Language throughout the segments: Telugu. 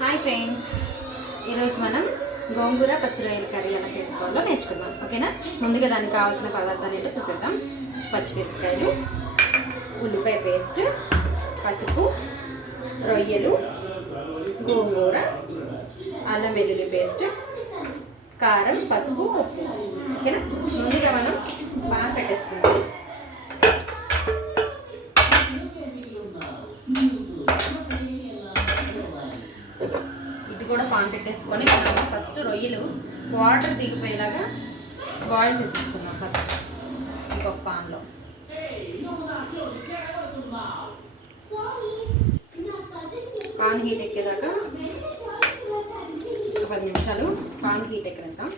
హాయ్ ఫ్రెండ్స్ ఈరోజు మనం గోంగూర పచ్చిరొయ్యల కర్రీ ఎలా చేసుకోవాలో నేర్చుకుందాం. ఓకేనా? ముందుగా దానికి కావాల్సిన పదార్థాలు ఏంటో చూసేద్దాం. పచ్చిమిరపకాయలు ఉల్లిపాయ పేస్ట్ పసుపు రొయ్యలు గోంగూర అల్లం వెల్లుల్లి పేస్ట్ కారం పసుపు ఉప్పు. ఓకేనా? ముందుగా మనం బాగా పెట్టేసుకుందాం. కూడా పాన్ పెట్టేసుకొని మనం ఫస్ట్ రొయ్యలు వాటర్ దిగిపోయేలాగా బాయిల్ చేసేసుకున్నాం ఫస్ట్ ఇంకొక పాన్లో పాన్ హీట్ ఎక్కేదాకా ఒక పది నిమిషాలు. పాన్ హీట్ ఎక్కిద్దాం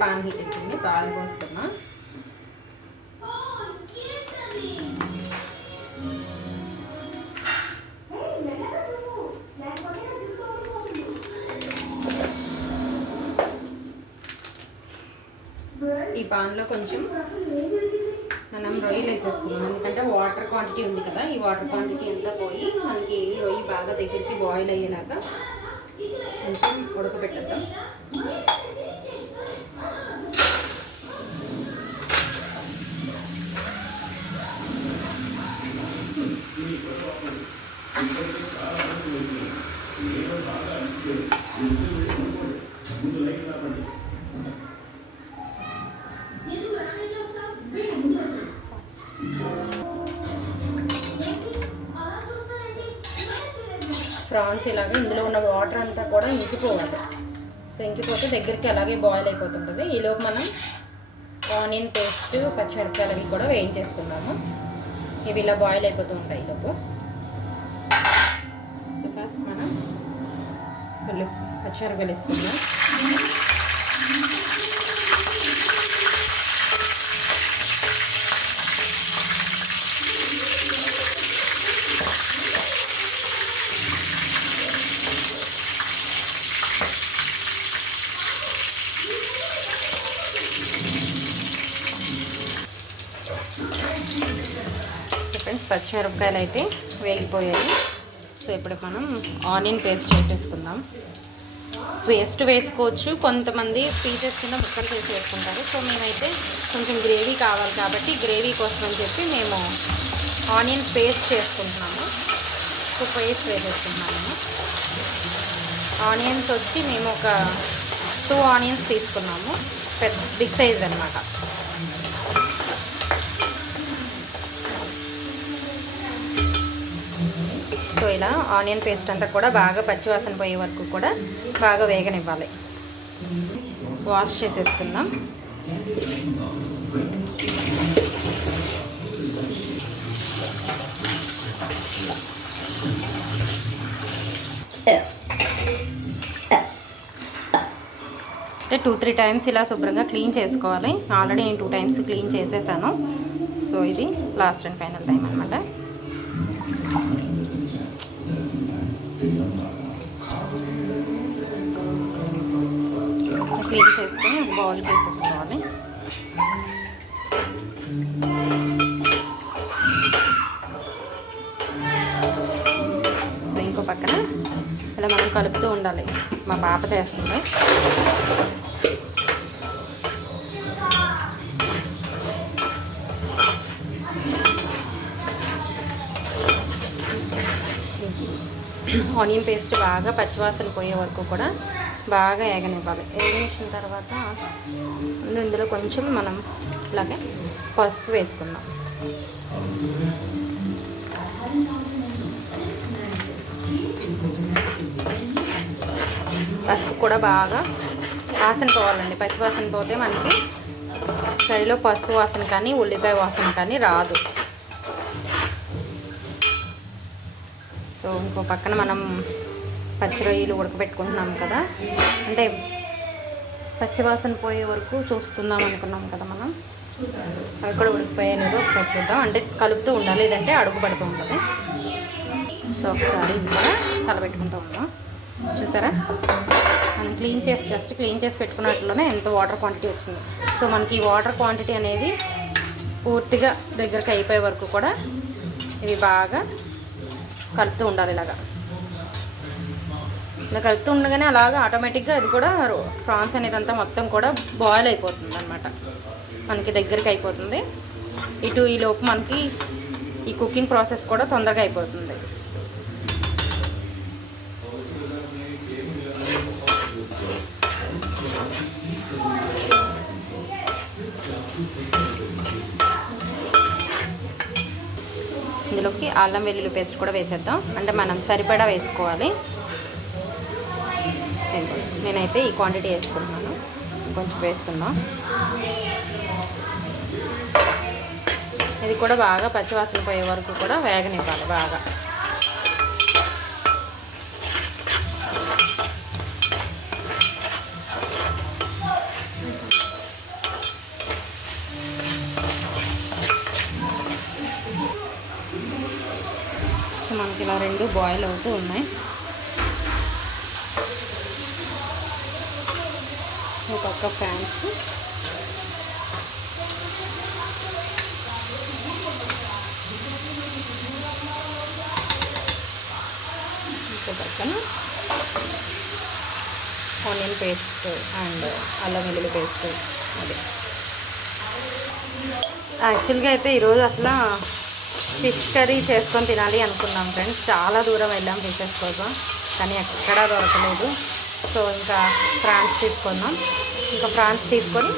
పాన్ హీట్ ఎక్కింది పాలు పోసుకున్నా ఈ పాన్లో కొంచెం మనం రొయ్యలు వేసేసుకున్నాం ఎందుకంటే వాటర్ క్వాంటిటీ ఉంది కదా ఈ వాటర్ క్వాంటిటీ అంతా పోయి మనకి రొయ్యి బాగా దగ్గరికి బాయిల్ అయ్యేలాగా కొంచెం ఉడకబెట్టద్దాం. ప్రాన్స్ ఇలాగా ఇందులో ఉన్న వాటర్ అంతా కూడా ఇంకిపోవాలి. సో ఇంకిపోతే దగ్గరికి అలాగే బాయిల్ అయిపోతుంటుంది. ఈలోపు మనం ఆనియన్ పేస్ట్ పచ్చిమిరపకాయలు అవి కూడా వేయించేసుకుందాము. ఇవి ఇలా బాయిల్ అయిపోతూ ఉంటాయి ఈలోపు సో ఫస్ట్ మనం పచ్చిమిరపకాయలు వేసుకుందాం ఫ్రెండ్స్ పచ్చిమిరపకాయలు అయితే వేగిపోయాయి. సో ఇప్పుడు మనం ఆనియన్ పేస్ట్ వేసేసుకుందాం. పేస్ట్ వేసుకోవచ్చు. కొంతమంది పీసెస్ కింద ముక్కలు చేసి వేసుకుంటారు సో మేమైతే కొంచెం గ్రేవీ కావాలి కాబట్టి గ్రేవీ కోసం అని చెప్పి మేము ఆనియన్ పేస్ట్ చేసుకుంటున్నాము. సో పేస్ట్ వేసేసుకుంటున్నాము. ఆనియన్స్ వచ్చి మేము ఒక టూ ఆనియన్స్ తీసుకున్నాము. పెద్ద బిగ్ సైజ్ అనమాట సో ఇలా ఆనియన్ పేస్ట్ అంతా కూడా బాగా పచ్చివాసన పోయే వరకు కూడా బాగా వేగనివ్వాలి. వాష్ చేసేసుకుందాం. అంటే టూ త్రీ టైమ్స్ ఇలా శుభ్రంగా క్లీన్ చేసుకోవాలి. ఆల్రెడీ నేను టూ టైమ్స్ క్లీన్ చేసేసాను. సో ఇది లాస్ట్ అండ్ ఫైనల్ టైం అనమాట క్లీన్ చేసుకొని ఒక బౌల్ వేసేసుకోవాలి సో ఇంకో పక్కన ఇలా మనం కలుపుతూ ఉండాలి మా పాప చేస్తుంది ఆనియన్ పేస్ట్ బాగా పచ్చివాసన పోయే వరకు కూడా బాగా ఏగనివ్వాలి. ఏగనిచ్చిన తర్వాత ఇందులో కొంచెం మనం ఇలాగే పసుపు వేసుకుందాం. పసుపు కూడా బాగా వాసన పోవాలండి. పచ్చివాసన పోతే మనకి కర్రీలో పసుపు వాసన కానీ ఉల్లిపాయ వాసన కానీ రాదు. సో ఇంకో పక్కన మనం పచ్చి రొయ్యలు ఉడకబెట్టుకుంటున్నాం కదా. అంటే పచ్చివాసన పోయే వరకు చూసుకుందాం అనుకున్నాం కదా మనం. అవి కూడా ఉడికిపోయాయి లేదో ఒకసారి చూద్దాం. అంటే కలుపుతూ ఉండాలి లేదంటే అడుగు పడుతూ ఉంటుంది సో ఒకసారి కూడా కలబెట్టుకుంటూ ఉన్నాం చూసారా? మనం క్లీన్ చేసి జస్ట్ క్లీన్ చేసి పెట్టుకున్నట్లోనే ఎంత వాటర్ క్వాంటిటీ వచ్చింది. సో మనకి ఈ వాటర్ క్వాంటిటీ అనేది పూర్తిగా దగ్గరకు అయిపోయే వరకు కూడా ఇవి బాగా కలుపుతూ ఉండాలి ఇలాగా. ఇలా కలుపుతూ ఉండగానే అలాగా ఆటోమేటిక్గా అది కూడా ప్రాన్స్ అనేది అంతా మొత్తం కూడా బాయిల్ అయిపోతుంది అనమాట మనకి దగ్గరికి అయిపోతుంది. ఇటు ఈ లోపు మనకి ఈ కుకింగ్ ప్రాసెస్ కూడా తొందరగా అయిపోతుంది. ఇందులోకి అల్లం వెల్లుల్లి పేస్ట్ కూడా వేసేద్దాం. అంటే మనం సరిపడా వేసుకోవాలి. నేనైతే ఈ క్వాంటిటీ వేసుకుంటున్నాను. కొంచెం వేసుకుందాం. ఇది కూడా బాగా పచ్చివాసన పోయే వరకు కూడా వేగనివ్వాలి బాగా. సో మనకి ఇలా రెండు బాయిల్ అవుతూ ఉన్నాయి. ఒక్కొక్క ఫ్యాన్స్ ఇంకో పక్కన ఆనియన్ పేస్ట్ అండ్ అల్లం వెల్లుల్లి పేస్ట్. అదే. యాక్చువల్గా అయితే ఈరోజు అసలు ఫిష్ కర్రీ చేసుకొని తినాలి అనుకున్నాం ఫ్రెండ్స్. చాలా దూరం వెళ్ళాం ఫిషెస్ కోసం కానీ ఎక్కడా దొరకలేదు. సో ఇంకా ఫ్రాన్స్ తీసుకున్నాం ఇంకా ఫ్రాన్స్ తీసుకొని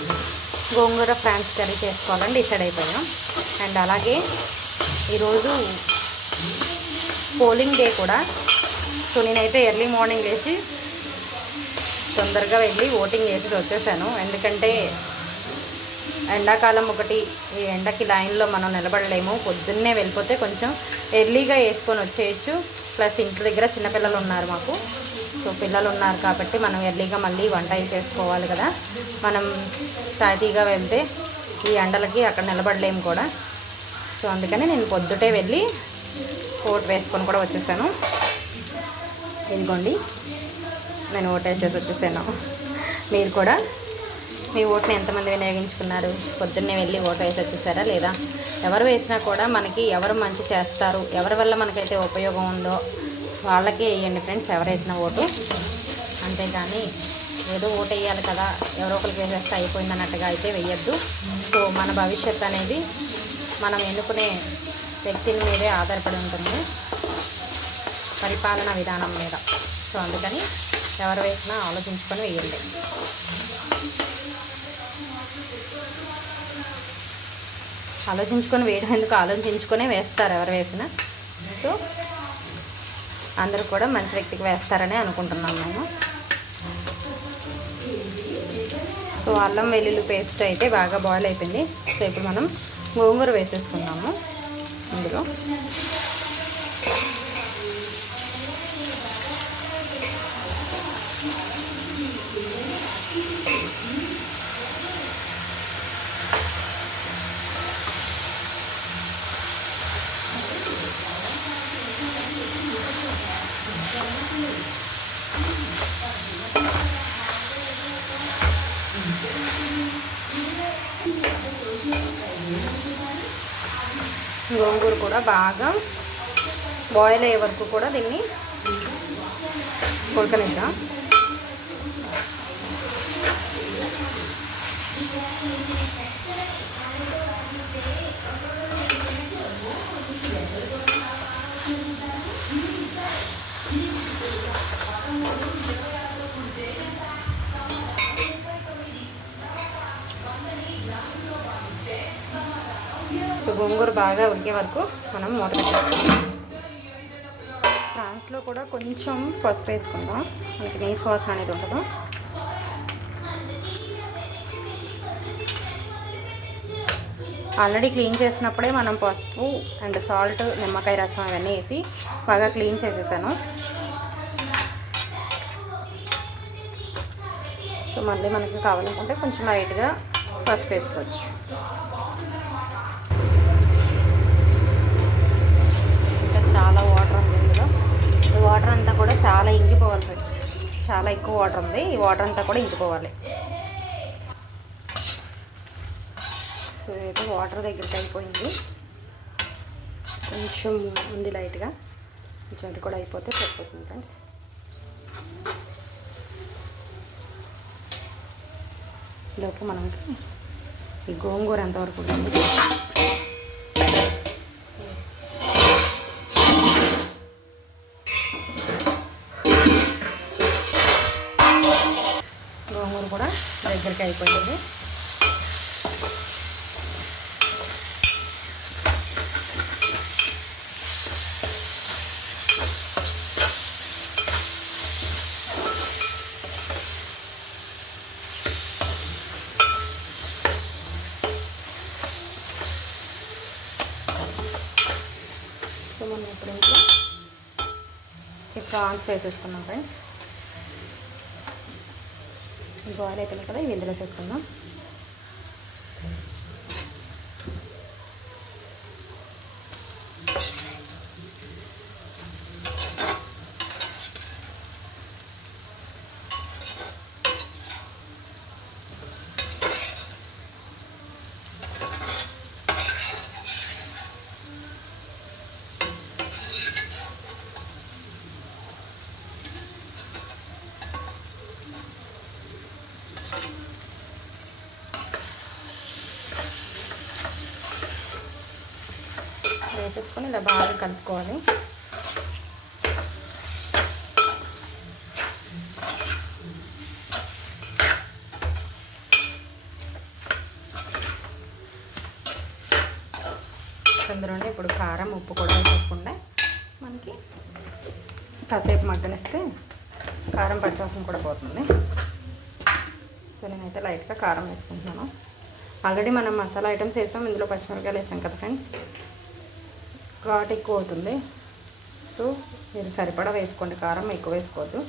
గోంగూర ఫ్రాన్స్ కర్రీ చేసుకోవాలని డిసైడ్ అయిపోయాం. అండ్ అలాగే ఈరోజు పోలింగ్ డే కూడా. సో నేనైతే ఎర్లీ మార్నింగ్ లేచి తొందరగా వెళ్ళి ఓటింగ్ చేసి వచ్చేసాను. ఎందుకంటే ఎండాకాలం ఒకటి ఈ ఎండకి లైన్లో మనం నిలబడలేము. పొద్దున్నే వెళ్ళిపోతే కొంచెం ఎర్లీగా వేసుకొని వచ్చేయచ్చు. ప్లస్ ఇంటి దగ్గర చిన్నపిల్లలు ఉన్నారు మాకు. సో పిల్లలు ఉన్నారు కాబట్టి మనం ఎర్లీగా మళ్ళీ వంట చేసుకోవాలి కదా. మనం తాతీగా వెళ్తే ఈ ఎండలకి అక్కడ నిలబడలేము కూడా. సో అందుకని నేను పొద్దుటే వెళ్ళి కోట్ వేసుకొని కూడా వచ్చేసాను. ఇదిగోండి. నేను ఓటు వేసేసి వచ్చేసాను. మీరు కూడా మీ ఓటుని ఎంతమంది వినియోగించుకున్నారు? పొద్దున్నే వెళ్ళి ఓటు వేసి వచ్చేసారా లేదా? ఎవరు వేసినా కూడా మనకి ఎవరు మంచి చేస్తారు? ఎవరి వల్ల మనకైతే ఉపయోగం ఉందో వాళ్ళకే వేయండి ఫ్రెండ్స్. ఎవరు వేసిన ఓటు అంతేగాని ఏదో ఓటు వేయాలి కదా ఎవరో ఒకరికి వేసేస్తే అయిపోయింది అన్నట్టుగా అయితే వేయద్దు. సో మన భవిష్యత్ అనేది మనం ఎన్నుకునే వ్యక్తుల మీదే ఆధారపడి ఉంటుంది. పరిపాలన విధానం మీద. సో అందుకని ఎవరు వేసినా ఆలోచించుకొని వేయండి. ఆలోచించుకొని వేయడం ఎందుకు? ఆలోచించుకొని వేస్తారు ఎవరు వేసినా. సో అందరూ కూడా మంచి వ్యక్తికి వేస్తారని అనుకుంటున్నాం మేము. సో అల్లం వెల్లుల్లి పేస్ట్ అయితే బాగా బాయిల్ అయిపోయింది. సో ఇప్పుడు మనం గోంగూర వేసేసుకుందాము. ఇందులో. గోంగూర కూడా బాగా బాయిల్ అయ్యే వరకు కూడా దీన్ని ఉడకనిద్దాం. గోంగూర బాగా ఉడికే వరకు మనం మూట ఫ్రాన్స్లో కూడా కొంచెం పసుపు వేసుకుందాం. మనకి నీసు వాసన అనేది ఉండదు. ఆల్రెడీ క్లీన్ చేసినప్పుడే మనం పసుపు అండ్ సాల్ట్ నిమ్మకాయ రసం అవన్నీ వేసి బాగా క్లీన్ చేసేసాను. సో మళ్ళీ మనకి కావాలనుకుంటే కొంచెం లైట్గా పసుపు వేసుకోవచ్చు ఇంకా చాలా వాటర్ ఉంది ఇందులో వాటర్ అంతా కూడా చాలా ఇంకిపోవాలి ఫ్రెండ్స్. చాలా ఎక్కువ వాటర్ ఉంది. ఈ వాటర్ అంతా కూడా ఇంకిపోవాలి. సో అయితే వాటర్ దగ్గరికి అయిపోయింది. కొంచెం ఉంది లైట్గా. కొంచెం అది కూడా అయిపోతే సరిపోతుంది ఫ్రెండ్స్. లోపు మనకి ఈ గోంగూర ఎంతవరకు ఉంటుంది దగ్గరికి అయిపోయింది. సో మనం ఇప్పుడు ఇంకా ఈ ప్రాన్స్ వేసేసుకున్నాం ఫ్రెండ్స్. బాయిల్ అయిపోయినాయి కదా ఇవి ఇందులో వేసేసుకుందాం ఇలా బాగా కలుపుకోవాలి. అందులోనే ఇప్పుడు కారం ఉప్పు కూడా వేసుకుంటే మనకి కాసేపు మగ్గనిస్తే కారం పచ్చవాసన కూడా పోతుంది. సో నేనైతే లైట్గా కారం వేసుకుంటున్నాను. ఆల్రెడీ మనం మసాలా ఐటమ్స్ వేసాం ఇందులో పచ్చిమిరకాయలు వేసాం కదా ఫ్రెండ్స్. ఘాట్ ఎక్కువ అవుతుంది. సో మీరు సరిపడా వేసుకోండి. కారం ఎక్కువ వేసుకోవద్దు.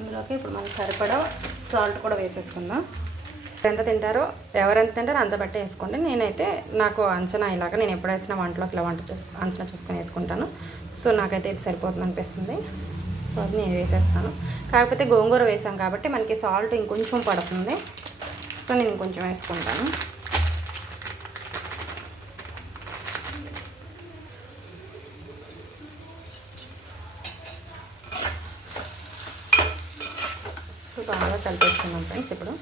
ఇందులోకి ఇప్పుడు మనం సరిపడా సాల్ట్ కూడా వేసేసుకుందాం. ఎంత తింటారో ఎవరెంత తింటారో అంత బట్టే వేసుకోండి. నేనైతే నాకు అంచనా ఇలాగా నేను ఎప్పుడు వేసిన వంటలోకి ఇలా వంట చూసు అంచనా చూసుకొని వేసుకుంటాను. సో నాకైతే ఇది సరిపోతుంది అనిపిస్తుంది. సో అది నేను వేసేస్తాను. కాకపోతే గోంగూర వేసాం కాబట్టి మనకి సాల్ట్ ఇంకొంచెం పడుతుంది. సో నేను ఇంకొంచెం వేసుకుంటాను. సో బాగా కలిపేసుకున్నాం ఫ్రెండ్స్ ఇప్పుడు.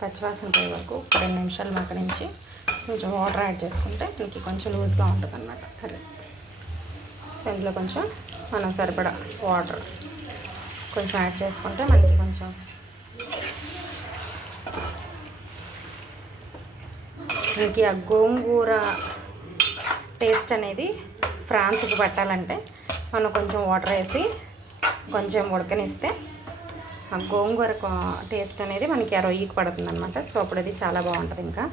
పచ్చివాసన పోయే వరకు రెండు నిమిషాలు మగ్గనించి కొంచెం వాటర్ యాడ్ చేసుకుంటే మీకు కొంచెం లూజ్గా ఉంటుంది అన్నమాట కర్రీ. సో ఇందులో కొంచెం మనం సరిపడా వాటర్ కొంచెం యాడ్ చేసుకుంటే మనకి కొంచెం మనకి ఆ గోంగూర టేస్ట్ అనేది ఫ్రాన్స్కి పట్టాలంటే మనం కొంచెం వాటర్ వేసి కొంచెం ఉడకనిస్తే గోంగూర టేస్ట్ అనేది మనకి ఆ రొయ్యకి పడుతుంది అనమాట సో అప్పుడు అది చాలా బాగుంటుంది ఇంకా.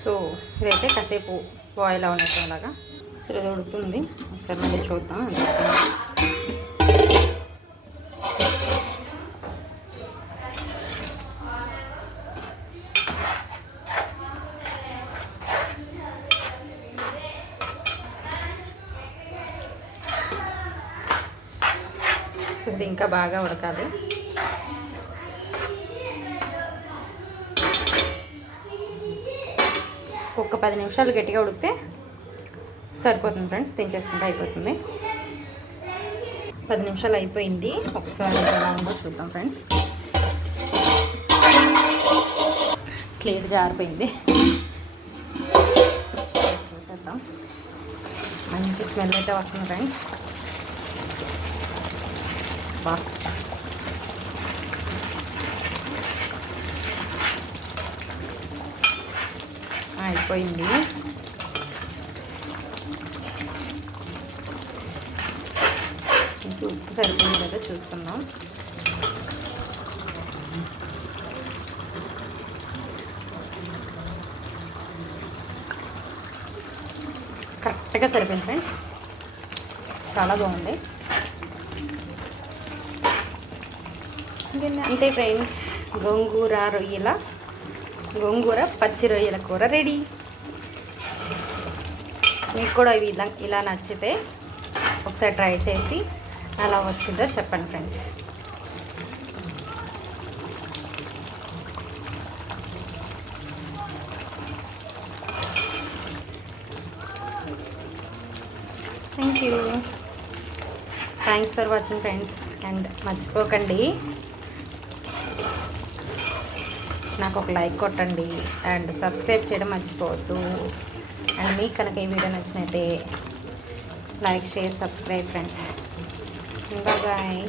సో ఇదైతే కాసేపు బాయిల్ అవునట్టు అలాగా. సో ఇది ఉడుకుతుంది. ఒకసారి మళ్ళీ చూద్దాం. ఇది ఇంకా బాగా ఉడకాలి. ఒక పది నిమిషాలు గట్టిగా ఉడికితే సరిపోతుంది ఫ్రెండ్స్ దించేసుకుంటే అయిపోతుంది. పది నిమిషాలు అయిపోయింది. ఒకసారి ఎలా ఉందో చూద్దాం ఫ్రెండ్స్ ప్లేట్ జారిపోయింది. చూసేద్దాం. మంచి స్మెల్ అయితే వస్తుంది ఫ్రెండ్స్ బా అయిపోయింది ఇంక ఉప్పు సరిపోయింది కదా చూసుకుందాం కరెక్ట్గా సరిపోయింది ఫ్రెండ్స్ చాలా బాగుంది అంతే ఫ్రెండ్స్ గోంగూర రొయ్యల గోంగూర పచ్చి రొయ్యల కూర రెడీ మీకు కూడా ఇవి ఇలా ఇలా నచ్చితే ఒకసారి ట్రై చేసి అలా వచ్చిందో చెప్పండి friends thank you thanks for watching friends and మర్చిపోకండి. నాకు ఒక లైక్ కొట్టండి అండ్ సబ్స్క్రైబ్ చేయడం మర్చిపోవద్దు. అండ్ మీకు కనుక ఈ video నచ్చినైతే like share subscribe friends. Bye.